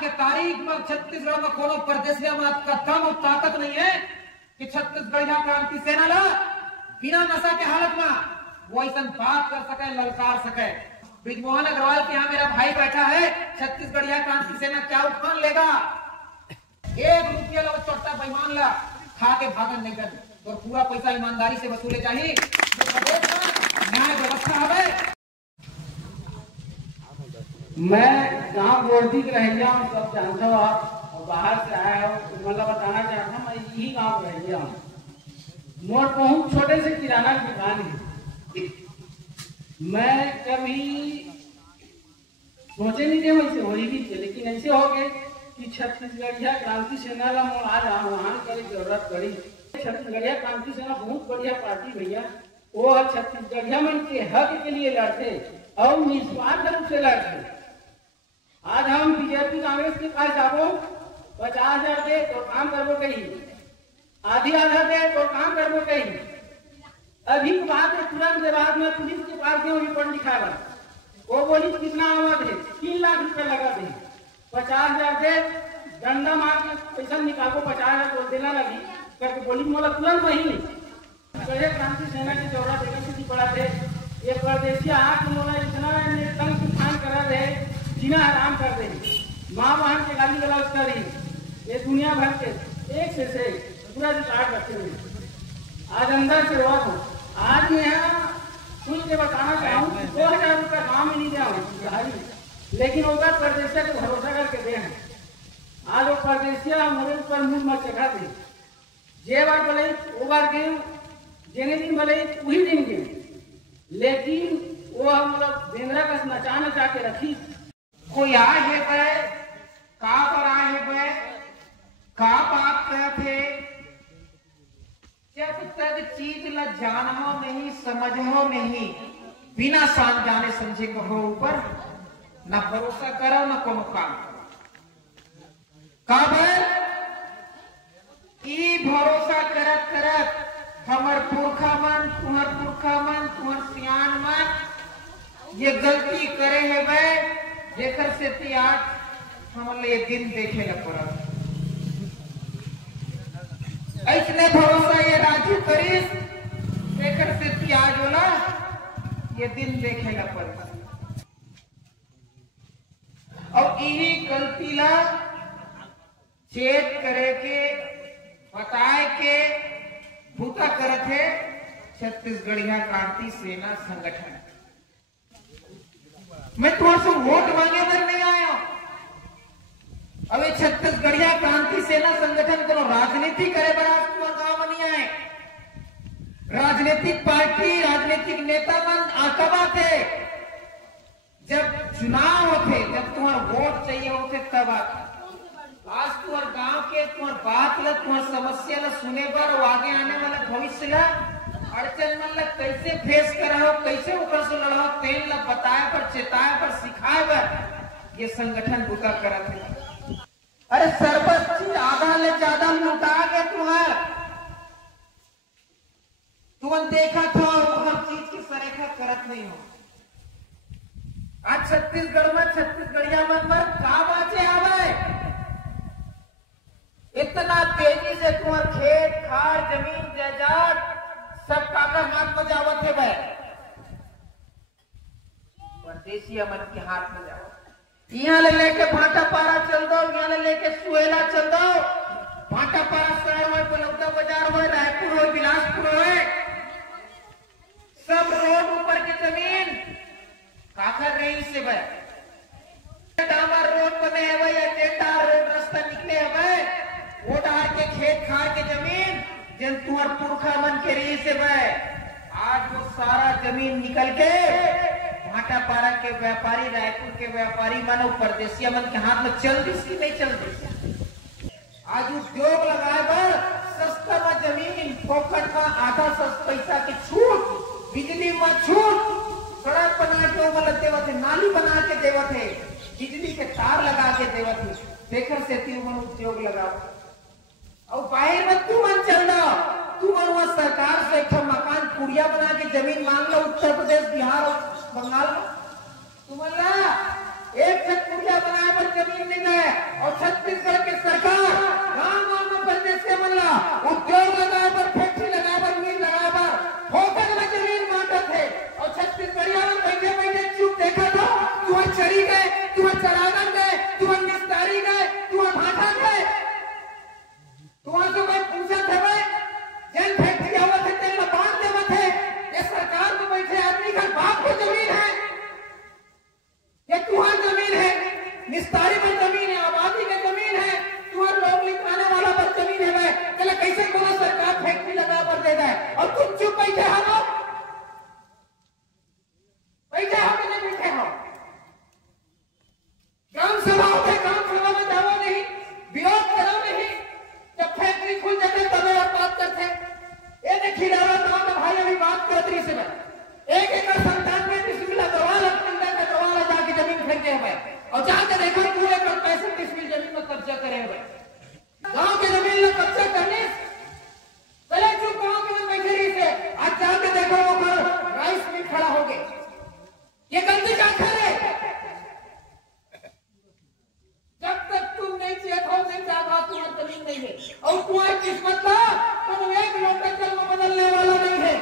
के तारीख में छत्तीसगढ़ में कोनो प्रदेश में आपका दम और ताकत नहीं है कि छत्तीसगढ़ क्रांति सेना ला बिना नशा के हालत में वो ऐसा बात कर सके, ललकार सके। ब्रिजमोहन अग्रवाल के यहाँ मेरा भाई बैठा है, छत्तीसगढ़िया क्रांति सेना क्या उठान लेगा? 1 रुपया लो छोटा बेईमान ला खा के भागन नहीं कर, तो पूरा पैसा ईमानदारी से वसूले चाहिए। प्रदेश में न्याय व्यवस्था है। मैं गांव गोरदी के रह गया हूँ, सब जानता हो आप, और बाहर से आया हूँ, मतलब बताना चाहता हूँ मैं यही गांव रह गया हूँ। मोर बहुत छोटे से किराना की दुकान है। मैं कभी सोचे नहीं थे वैसे हो ही थे, लेकिन ऐसे हो गए कि छत्तीसगढ़िया क्रांति सेना ला मोर आज आह्वान करे जरूरत पड़ी। छत्तीसगढ़िया क्रांति सेना बहुत बढ़िया पार्टी भैया, वो छत्तीसगढ़िया में के हक के लिए लड़ते और निस्वार्थ रूप से लड़ते। आज हम बीजेपी कांग्रेस के पास जाबो 50,000 दे तो काम करबो कहीं, आधा दे तो काम करबो कहीं। अभी बात है तुरंत के बाद में पुलिस के पास गए रिपोर्ट दिखावा, वो बोली कितना आवाज है, 3 लाख रुपया लगा दे, 50,000 दे, डंडा मार के पैसा निकालो, 50,000 तो देना लगी करके बोली मोला तुरंत वही क्रांति सेना की जरूरत देखने पड़ा थे। ये परदेसी आके मोला इतना निर्तंग तूफान करा दे, जीना हराम कर दे, माँ बहन के गाली गलौज करी, ये दुनिया भर के एक से पूरा रिकॉर्ड रखे हुए आज अंदर से हुआ हो। आज मैं यहाँ खुल के बताना चाहूँ 2,000 रुपया गाँव में नहीं जाऊँ, लेकिन वो बात परदेसिया को भरोसा करके दे हैं। आज वो परदेसिया हमारे ऊपर मुंह मत चढ़ा दे, जे बार बोले वो बार गए, जेने दिन बोले वही दिन गए, लेकिन वो हम लोग बेंद्रा का नचा के रखी। कोई आए है बे, का पर आए है बे, का बात करते? जब तक चीज ल जानहो नहीं, समझो नहीं, बिना जाने समझे कहो ऊपर न भरोसा करो न कोनो काम करो। का ई भरोसा करत करत हमर पुरखा मन, तुहर सियान मन ये गलती करे है बे, जेकर से आज हमले ये दिन देखे ल पड़ा। ऐसने भरोसा ये राजू करीस, जेकर से आज होला ये दिन देखे ल पड़ा। और यही गलती ला चेत करे के, बताए के भूता करत है छत्तीसगढ़िया क्रांति सेना संगठन। मैं तुम्हारे से वोट मांगे पर नहीं आया। अब ये छत्तीसगढ़िया क्रांति सेना संगठन को राजनीति करे बड़ा गांव में नहीं आए। राजनीतिक पार्टी, राजनीतिक नेता मन आकबा थे, जब चुनाव होते, जब तुम्हारा वोट चाहिए होते तब आते। आज तुम्हार गांव के तुम्हार बात ला, तुम्हार समस्या ला सुने पर और आगे आने वाला भविष्य ला अड़चन मन ला कैसे फेस करो, कैसे ऊपर से लड़ो, तेल ला बताए पर, चेताए पर, सिखाए पर ये संगठन बुता करत है। अरे सर्वत चीज आधा ले ज्यादा लुटा के तुम देखा था और हर चीज की सरेखा करत नहीं हो। आज छत्तीसगढ़ में छत्तीसगढ़िया मन पर का बाचे आवे, इतना तेजी से तुम्हार खेत खार जमीन जायदाद सब काका हाथ में जावत है भाई, परदेसिया मन के हाथ में जावत। यहाँ ले लेके भाटा पारा चल दो, यहाँ ले लेके सुहेला चल दो, भाटा पारा शहर हो, बलौदा बाजार हो, रायपुर हो, बिलासपुर हो, सब रोड ऊपर की जमीन काकर रही से भाई। डामर रोड बने है भाई, टेंडा रोड रास्ता निकले है भाई, वो डहार के खेत खार के जमीन जिन तुम्हार पुरखा मन के रही से भाई, आज वो सारा जमीन निकल के भाटा पारा के व्यापारी, रायपुर के व्यापारी मन और परदेसिया मन के हाथ में चल दी की नहीं चल दी। आज उद्योग लगाए पर सस्ता में जमीन, पोखट में आधा सस्ता पैसा की छूट, बिजली में छूट, सड़क बना के वो देवत है, नाली बना के देवत है, बिजली के तार लगा के देवत है, देखर से तीन उद्योग लगाओ। और बाहर में तू मन चल रहा, तू मन वहां सरकार से एक मकान कुड़िया बना के जमीन मांग लो, उत्तर प्रदेश, बिहार और बंगाल में। तुम एक कुड़िया बनाए पर जमीन नहीं गए, तुम निस्तारी गए, तुम भाषा गए, तुम्हारे से कोई पूछा थे भाई जन फैक्ट्री आवत है तेल बांध देवत है, ये सरकार में बैठे आदमी का बाप की जमीन है, ये तुम्हारी जमीन है, निस्तारी में जमीन है, आबादी की जमीन है, तुम्हारे लोग लिखाने वाला पर जमीन है भाई, चले कैसे कोनो सरकार फैक्ट्री लगा पर दे दे और तुम चुप बैठे हो लोग, बैठे हो कि नहीं बैठे हो? ग्राम सभा होते, ग्राम सभा में जाओ नहीं, विरोध करो नहीं, जब फैक्ट्री खुल जाते तब बात करते। ये देखिए गांव में भाई अभी बात करते रही से मैं 1 एकड़ 97 डिसमिल दवाल का दवाल जाके जमीन फेंके हुए और जाके देखो 2 एकड़ 65 डिसमिल जमीन में कब्जा करे हुए, गांव के जमीन में कब्जा करने चले चुप गांव के में बैठे रही से आज जाके देखो वो राइस मिल खड़ा हो गए, ये गलती का घर है। जब तक तुम नहीं चेत हो नहीं चाहता तुम्हारी जमीन नहीं है और तुम्हारी किस्मत का तुम एक लोकल में बदलने वाला नहीं है।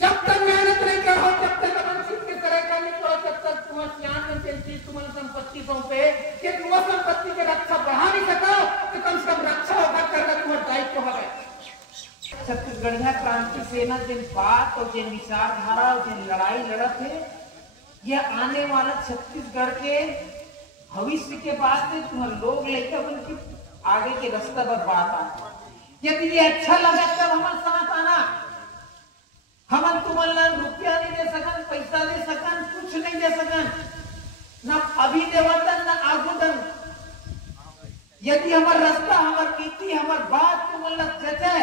जब तक मेहनत नहीं करो, जब तक अनुचित की तरह का नहीं करो, जब तक तुम्हारे ज्ञान में चलती तुम्हारी संपत्ति सौंपे कि तुम्हारी संपत्ति की रक्षा बढ़ा नहीं सको तो कम से कम रक्षा होगा करना तुम्हारा दायित्व होगा। छत्तीसगढ़िया क्रांति सेना जिन बात और जिन विचारधारा और जिन लड़ाई लड़त है, यह आने वाला छत्तीसगढ़ के भविष्य के बाद से तुम्हारे लोग लेकर उनकी आगे के रास्ते पर बात आ। यदि ये अच्छा लगा तब हमारे साथ आना, हम तुम्हारा रुपया नहीं दे सकन, पैसा दे सकन, कुछ नहीं दे सकन, ना अभी देवतन ना आगुदन। यदि हमारा रास्ता, हमारी नीति, हमारी बात तुम्हारा जचे,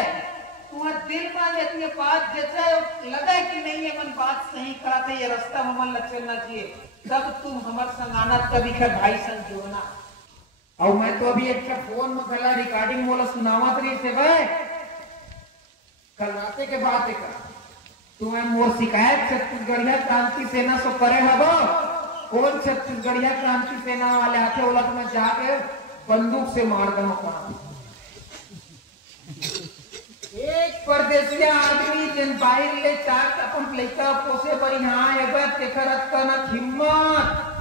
तुम्हारे दिल में यदि ये बात जचे लगे कि नहीं ये मन बात सही कराते, ये रास्ता हमारा चलना चाहिए, तब तुम हमारे संग आना, तभी कर भाई संग जोड़ना। और मैं तो अभी एक फोन में गला रिकॉर्डिंग बोला सुनावत रही से भाई कल राते के बात है, तुम्हें मोर शिकायत छत्तीसगढ़िया क्रांति सेना से करे हबो, कौन छत्तीसगढ़िया क्रांति सेना वाले आते बोला तो मैं जाके बंदूक से मार दूंगा। एक परदेसिया आदमी जिन बाहर ले चार अपन लइका पोसे पर यहाँ एबे तेकर अतना हिम्मत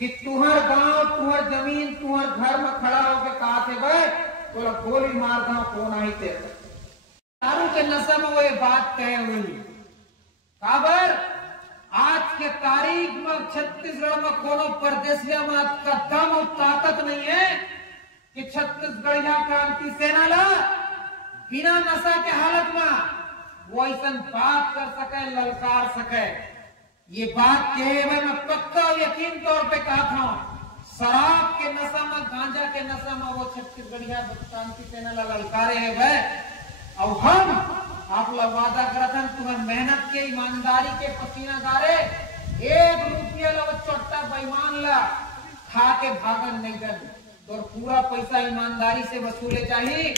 कि तुहर गांव, तुहर जमीन, तुहर घर में खड़ा होके कहा थे भाई बोला गोली मार दो कौन आई तेरे दारू के नशा में वो बात कहे हुई। काबर आज के तारीख में छत्तीसगढ़ में कोनो परदेसिया में का दम और ताकत नहीं है कि छत्तीसगढ़िया क्रांति सेना ला बिना नशा के हालत में वो ऐसा बात कर सके, ललकार सके। ये बात के मैं पक्का यकीन तौर पे कहा था, शराब के नशा में, गांजा के नशा में वो छत्तीसगढ़िया क्रांति सेना ला ललकारे है भाई। और हम आप लोग वादा करते हैं तुम्हें मेहनत के, ईमानदारी के पसीना गारे 1 रुपया ला चोट्टा बेईमान ला खा के भागन नहीं कर, तो पूरा पैसा ईमानदारी से वसूले चाहिए।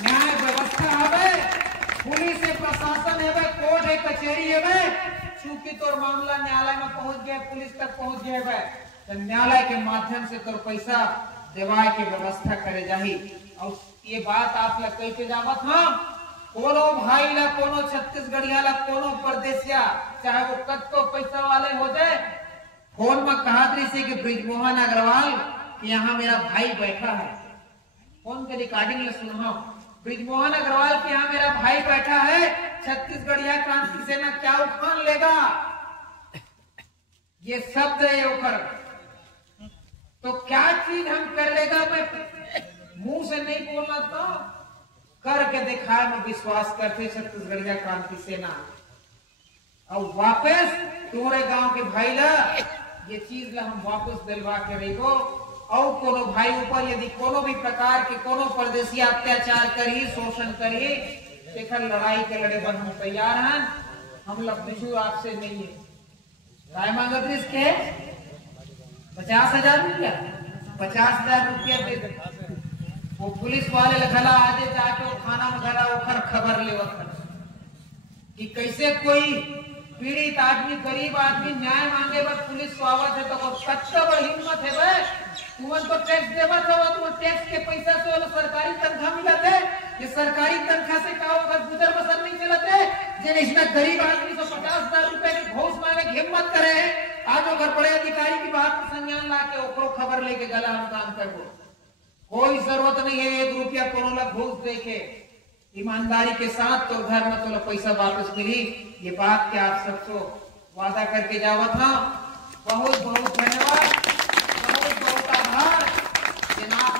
न्याय व्यवस्था है, पुलिस है, प्रशासन है, कोर्ट है, कचहरी है, चूंकि तोर मामला न्यायालय में पहुंच गया, पुलिस तक पहुंच गया तो न्यायालय के माध्यम से तोर पैसा देवाए के व्यवस्था करे जाही। और ये बात आप लोग कह के जावत हम कोनो भाई ला, कोनो छत्तीसगढ़िया ला, कोनो परदेसिया, चाहे वो कत्तो पैसा वाले हो जाए, फोन में कहा से कि ब्रिजमोहन अग्रवाल यहाँ मेरा भाई बैठा है, फोन के रिकॉर्डिंग में सुना, ब्रिजमोहन अग्रवाल के यहाँ मेरा भाई बैठा है, छत्तीसगढ़िया क्रांति सेना क्या उठान लेगा, ये शब्द है ऊपर। तो क्या चीज हम कर लेगा, मैं मुंह से नहीं बोलना तो करके दिखाए में विश्वास करते छत्तीसगढ़िया क्रांति सेना। और वापस तुम्हारे गांव के भाई ला ये चीज ला हम वापस दिलवा के रहो। और कोनो भाई ऊपर यदि कोनो भी प्रकार के कोनो परदेसी अत्याचार करी, शोषण करी, देखकर लड़ाई के लड़े बन हम तैयार हैं। हम लोग बिजू आपसे नहीं है। काय मांगत इसके 50,000 रुपया, 50,000 रुपया दे दे। वो पुलिस वाले लखला आजे जाके वो थाना में गला ओखर खबर लेवत कि कैसे कोई पीड़ित आदमी, गरीब आदमी न्याय मांगे बस पुलिस स्वागत है, तो कच्चा बड़ हिम्मत है भाई। तुमन तो टैक्स देवत हो, तुम टैक्स के पैसा से सरकारी तनख्वाह मिलत है, ये सरकारी तनख्वाह से का होगा, गुजर बसर नहीं चलत है। जिन इसमें गरीब आदमी को 50,000 रुपए की घूस मांगे हिम्मत करे, आज में घर बड़े अधिकारी की बात संज्ञान ला के ओकरो खबर लेके गला हम काम करबो। कोई जरूरत नहीं है 1 रुपया कोनो ला घूस देके, ईमानदारी के साथ तो घर में तो पैसा वापस मिली। ये बात के आप सबको वादा करके जावा था। बहुत बहुत धन्यवाद, बहुत बहुत आभार। जनाब